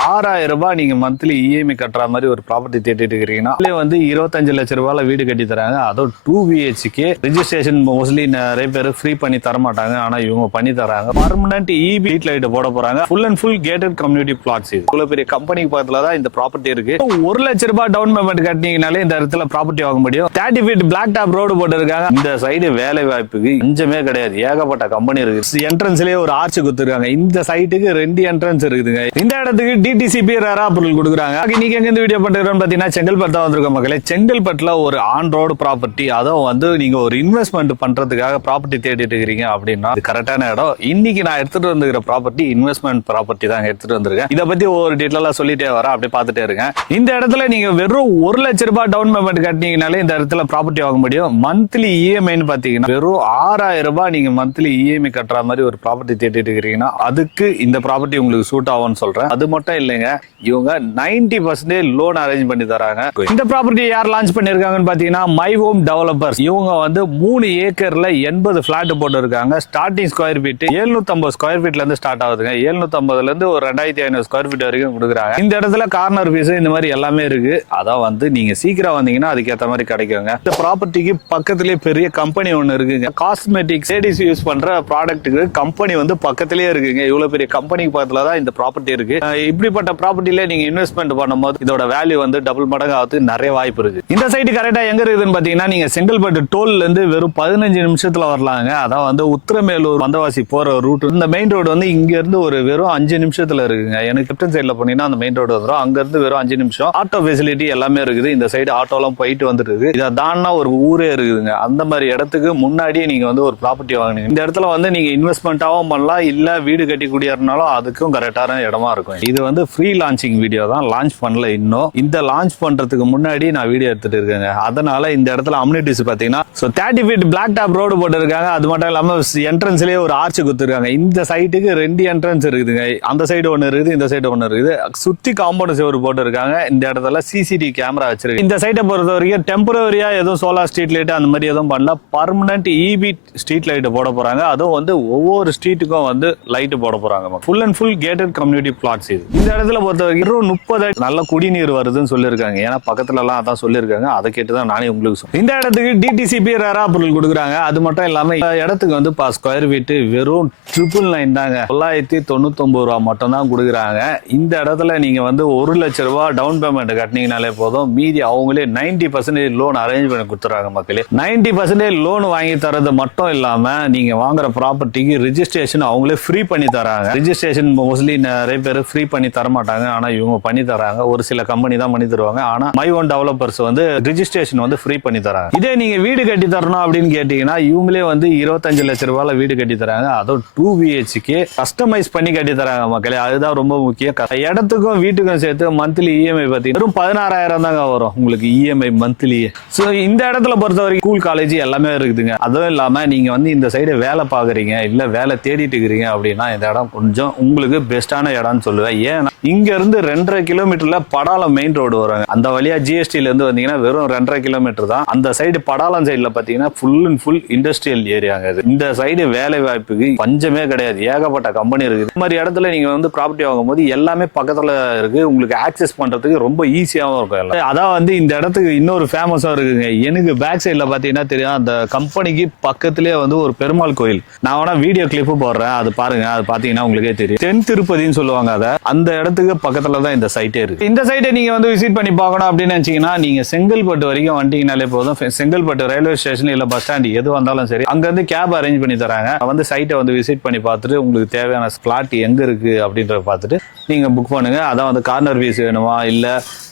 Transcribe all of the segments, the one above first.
6000 ரூபாய் நீங்க monthly EMI கட்டுற மாதிரி ஒரு ப்ராப்பர்ட்டி தேடிட்டு இருக்கீங்கன்னா வந்து 25 லட்சம் ரூபாயில வீடு கட்டி தராங்க. அதுவும் 2BHK ரெஜிஸ்ட்ரேஷன் மோஸ்ட்லி நிறைய பேர் ஃப்ரீ பண்ணி தர மாட்டாங்க. ஆனா இவங்க பண்ணி தராங்க. பர்மனன்ட் இபி ஸ்ட்ரீட் லைட் போட போறாங்க. Full and full gated community flats. இது இவ்வளவு பெரிய கம்பெனிக்கு பக்கத்துல தான் இந்த ப்ராப்பர்ட்டி இருக்கு. 1 லட்சம் ரூபாய் டவுன் பேமெண்ட் கட்டினீங்கனாலே இந்த இடத்துல ப்ராப்பர்ட்டி வாங்க முடியும். 30 ஃபீட் பிளாக் டாப் ரோடு போட்டு இருக்காங்க. இந்த சைடு வேலை வாய்ப்புக்கு கொஞ்சமே கிடையாது. ஏகப்பட்ட கம்பெனி இருக்கு. என்ட்ரன்ஸ்லயே ஒரு ஆர்ச் கொடுத்துருக்காங்க. இந்த சைட்டுக்கு 2 என்ட்ரன்ஸ் இருக்குதுங்க. இந்த இடத்துக்கு டிடிசிபி ரேரா பொருள் கொடுக்குறாங்க. இன்னைக்கு எங்க இந்த வீடியோ பண்றோம்னு பாத்தீங்கன்னா செங்கல்பட்டு தான் வந்திருக்க மக்களே. செங்கல்பட்டுல ஒரு ஆன் ரோடு ப்ராப்பர்ட்டி, அதுவும் வந்து நீங்க ஒரு இன்வெஸ்ட்மெண்ட் பண்றதுக்காக ப்ராப்பர்ட்டி தேடிட்டு இருக்கீங்க அப்படின்னா கரெக்டான இடம். இன்னைக்கு நான் எடுத்துட்டு வந்துக்கிற ப்ராப்பர்ட்டி இன்வெஸ்ட்மெண்ட் ப்ராப்பர்ட்டி தான் எடுத்துட்டு வந்திருக்கேன். இதை பத்தி ஒரு டீட்டெயிலா சொல்லிட்டே வர அப்படியே பார்த்துட்டே இருக்கேன். இந்த இடத்துல நீங்க வெறும் 1 லட்சம் ரூபாய் டவுன் பேமெண்ட் கட்டினீங்கனாலே இந்த இடத்துல ப்ராப்பர்ட்டி வாங்க முடியும். மந்த்லி இஎம்ஐன்னு பாத்தீங்கன்னா வெறும் 6000 ரூபாய் நீங்க மந்த்லி இஎம்ஐ கட்டுற மாதிரி ஒரு ப்ராப்பர்ட்டி தேடிட்டு இருக்கீங்கன்னா அதுக்கு இந்த ப்ராப்பர்ட்டி உங்களுக்கு சூட் ஆகும்னு சொல்றேன். அது மட்டும் இல்லைங்க, இவங்க 90% லோன் அரேஞ்ச் பண்ணி தராங்க. இந்த ப்ராப்பர்ட்டி யார் லான்ச் பண்ணிருக்காங்கன்னு பாத்தீங்கன்னா மை ஹோம் டெவலப்பர்ஸ். இவங்க வந்து 3 ஏக்கர்ல 80 பிளாட் போட்டு இருக்காங்க. ஸ்டார்டிங் ஸ்கொயர் ஃபீட் 750 ஸ்கொயர் ஃபீட்ல இருந்து ஸ்டார்ட் ஆகுதுங்க. 750ல இருந்து ஒரு 2500 ஸ்கொயர் ஃபீட் வரைக்கும் கொடுக்குறாங்க. இந்த இடத்துல கார்னர் பீஸ் இந்த மாதிரி எல்லாமே இருக்கு. அதான் வந்து நீங்க சீக்கிரம் வந்தீங்கன்னா அதுக்கேற்ற மாதிரி கிடைக்குங்க. இந்த ப்ராப்பர்ட்டிக்கு பக்கத்திலேயே பெரிய கம்பெனி ஒன்னு இருக்குங்க. காஸ்மெட்டிக்ஸ் லேடிஸ் யூஸ் பண்ற ப்ராடக்ட்டுக்கு கம்பெனி வந்து பக்கத்திலேயே இருக்குங்க. இவ்வளவு பெரிய கம்பெனிக்கு பக்கத்துல தான் இந்த ப்ராப்பர்ட்டி இருக்கு. இப்படிப்பட்ட ப்ராப்பர்ட்டில நீங்க இன்வெஸ்ட்மெண்ட் பண்ணும்போது இதோட வேல்யூ வந்து டபுள் மடங்கு ஆகுது. நிறைய வாய்ப்பு இருக்கு. இந்த சைட் கரெக்டா எங்க இருக்குதுன்னு பாத்தீங்கன்னா நீங்க செங்கல்பட்டு டோல்ல இருந்து வெறும் 15 நிமிஷத்துல வரலாங்க. அதான் வந்து உத்திரமேலூர் வந்தவாசி போற ரூட். இந்த மெயின் ரோடு வந்து இங்க இருந்து ஒரு வெறும் 5 நிமிஷத்துல இருக்குங்க. எனக்கு லெஃப்ட் சைட்ல போனீங்கன்னா அந்த மெயின் ரோடு வந்துடும். அங்க இருந்து வெறும் 5 நிமிஷம். ஆட்டோ ஃபெசிலிட்டி எல்லாமே இருக்குது. இந்த சைடு ஆட்டோ எல்லாம் போயிட்டு வந்துட்டு இருக்கு. இதை தாண்டா ஒரு ஊரே இருக்குதுங்க. அந்த மாதிரி இடத்துக்கு முன்னாடியே நீங்க வந்து ஒரு ப்ராப்பர்ட்டி வாங்கினீங்க. இந்த இடத்துல வந்து நீங்க இன்வெஸ்ட்மெண்ட்டாவும் பண்ணலாம், இல்ல வீடு கட்டி குடியேறினாலும் அதுக்கும் கரெக்டான இடமா இருக்கும். இது வந்து ஃப்ரீ லான்ச்சிங் வீடியோ தான், லான்ச் பண்ணல இன்னும். இந்த லான்ச் பண்றதுக்கு முன்னாடி நான் வீடியோ எடுத்துட்டு இருக்கேங்க. அதனால இந்த இடத்துல அம்யூனிட்டிஸ் பாத்தீங்கன்னா 30 ஃபீட் பிளாக் டாப் ரோடு போட்டு இருக்காங்க. அது மட்டும் இல்லாம என்ட்ரன்ஸ்லயே ஒரு ஆர்ச் கொடுத்துருக்காங்க. இந்த சைட்டுக்கு 2 என்ட்ரன்ஸ் இருக்குதுங்க. அந்த சைடு ஒன்னு இருக்குது, இந்த சைடு ஒன்னு இருக்குது. சுத்தி காம்பவுண்ட் செவர் போட்டு இருக்காங்க. இந்த இடத்துல சிசிடிவி கேமரா வச்சிருக்கு. இந்த சைட்டை பொறுத்த வரைக்கும் டெம்பரரியா எதுவும் சோலார் ஸ்ட்ரீட் லைட் அந்த மாதிரி எதுவும் பண்ணல. பர்மனன்ட் இபி ஸ்ட்ரீட் லைட் போட போறாங்க. அதுவும் வந்து ஒவ்வொரு ஸ்ட்ரீட்டுக்கும் வந்து லைட் போட போறாங்க. Full and full gated community flats. இது இந்த இடத்துல பொறுத்த வரைக்கும் 30 நல்ல குடிநீர் வருதுன்னு சொல்லியிருக்காங்க. ஏன்னா பக்கத்துல எல்லாம் அதான் சொல்லியிருக்காங்க. அதை கேட்டுதான் நானே உங்களுக்கு சொல்றேன். இந்த இடத்துக்கு டிடிசிபி ரேரா பொருள் கொடுக்குறாங்க. அது மட்டும் இல்லாம இடத்துக்கு வந்து ஸ்கொயர் ஃபீட் வெறும் 999 தாங்க. 999 ரூபா மட்டும் தான் கொடுக்குறாங்க. இந்த இடத்துல நீங்க வந்து 1 லட்சம் ரூபாய் டவுன் பேமெண்ட் கட்டினீங்கனாலே போதும். மீதி அவங்களே 90% லோன் அரேஞ்ச் பண்ணி கொடுத்துறாங்க. மக்களே 90% லோன் வாங்கி தரது மட்டும் இல்லாம நீங்க வாங்குற ப்ராப்பர்ட்டிக்கு ரெஜிஸ்ட்ரேஷன் அவங்களே ஃப்ரீ பண்ணி தராங்க. ரெஜிஸ்ட்ரேஷன் மோஸ்ட்லி நிறைய பேர் ஃப்ரீ பண்ணி தர மாட்டாங்க. ஆனா இவங்க பண்ணி தராங்க. ஒரு சில கம்பெனி தான் பண்ணி தருவாங்க. ஆனா மை ஓன் டெவலப்பர்ஸ் வந்து ரெஜிஸ்ட்ரேஷன் வந்து ஃப்ரீ பண்ணி தராங்க. இதே நீங்க வீடு கட்டி தரணும் அப்படின்னு கேட்டீங்கன்னா இவங்களே வந்து 25 லட்சம் ரூபாயில வீடு கட்டி தராங்க. அதுவும் 2BHK கஸ்டமைஸ் பண்ணி கட்டி தராங்க. மக்களே அதுதான் ரொம்ப முக்கியம். இடத்துக்கும் வீட்டுக்கும் சேர்த்து மந்த்லி இஎம்ஐ பார்த்தீங்கன்னா வெறும் 16,000 தாங்க வரும் உங்களுக்கு இஎம்ஐ மந்த்லி. ஸோ இந்த இடத்துல பொறுத்த வரைக்கும் ஸ்கூல் காலேஜ் எல்லாமே இருக்குதுங்க. அதுவும் இல்லாம நீங்க வந்து இந்த சைடு வேலை பாக்குறீங்க, இல்ல வேலை தேடிட்டு இருக்கிறீங்க அப்படின்னா இந்த இடம் கொஞ்சம் உங்களுக்கு பெஸ்டான இடம்னு சொல்லுவேன். ஏன்னா இங்க இருந்து 2.5 கிலோமீட்டர்ல படாலம் மெயின் ரோடு வராங்க. அந்த வழியா ஜிஎஸ்டில இருந்து வந்தீங்கன்னா வெறும் 2.5 கிலோமீட்டர் தான். அந்த சைடு படாலம் சைடுல பாத்தீங்கன்னா ஃபுல் அண்ட் ஃபுல் இண்டஸ்ட்ரியல் ஏரியாங்க. இந்த சைடு வேலை வாய்ப்புக்கு பஞ்சமே கிடையாது. ஏகப்பட்ட கம்பெனி இருக்குது. இந்த மாதிரி இடத்துல நீங்க வந்து ப்ராப்பர்ட்டி வாங்கும் போது எல்லாமே பக்கத்துல இருக்கு. உங்களுக்கு ஆக்சஸ் பண்றதுக்கு ரொம்ப ஈஸியாவும் இருக்கும். அதான் வந்து இந்த இடத்துக்கு இன்னொரு ஃபேமஸா இருக்குங்க. எனக்கு பேக் சைட்ல பாத்தீங்கன்னா தெரியும், அந்த கம்பெனிக்கு பக்கத்திலேயே வந்து ஒரு பெருமாள் கோயில். நான் வேணா வீடியோ கிளிப்பு போடுறேன், அது பாருங்க. அது பாத்தீங்கன்னா உங்களுக்கே தெரியும். தென் திருப்பதின்னு சொல்லுவாங்க. அதை அந்த இடத்துக்கு பக்கத்துல தான் இந்த சைட்டே இருக்கு. இந்த சைட்டை நீங்க வந்து விசிட் பண்ணி பார்க்கணும் அப்படின்னு நினைச்சீங்கன்னா நீங்க செங்கல்பட்டு வரைக்கும் வந்தீங்கனாலே போதும். செங்கல்பட்டு ரயில்வே ஸ்டேஷன் இல்ல பஸ் ஸ்டாண்ட் எது வந்தாலும் சரி, அங்க இருந்து கேப் அரேஞ்ச் பண்ணி தராங்க. வந்து சைட்டை வந்து விசிட் பண்ணி பார்த்துட்டு உங்களுக்கு தேவையான பிளாட் எங்க இருக்கு அப்படின்றத பார்த்துட்டு நீங்க புக் பண்ணுங்க. அதான் வந்து கார்னர் பீஸ் வேணுமா இல்ல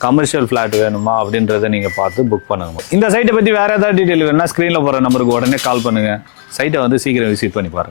கமர்ஷியல் பிளாட் வேணுமா அப்படின்றத நீங்க பார்த்து புக் பண்ணுங்க. இந்த சைட்டை பத்தி வேற ஏதாவது டீடைல் வேணும்னா ஸ்கிரீன்ல போற நம்பருக்கு உடனே கால் பண்ணுங்க. சைட்டை வந்து சீக்கிரம் விசிட் பண்ணி பாருங்க.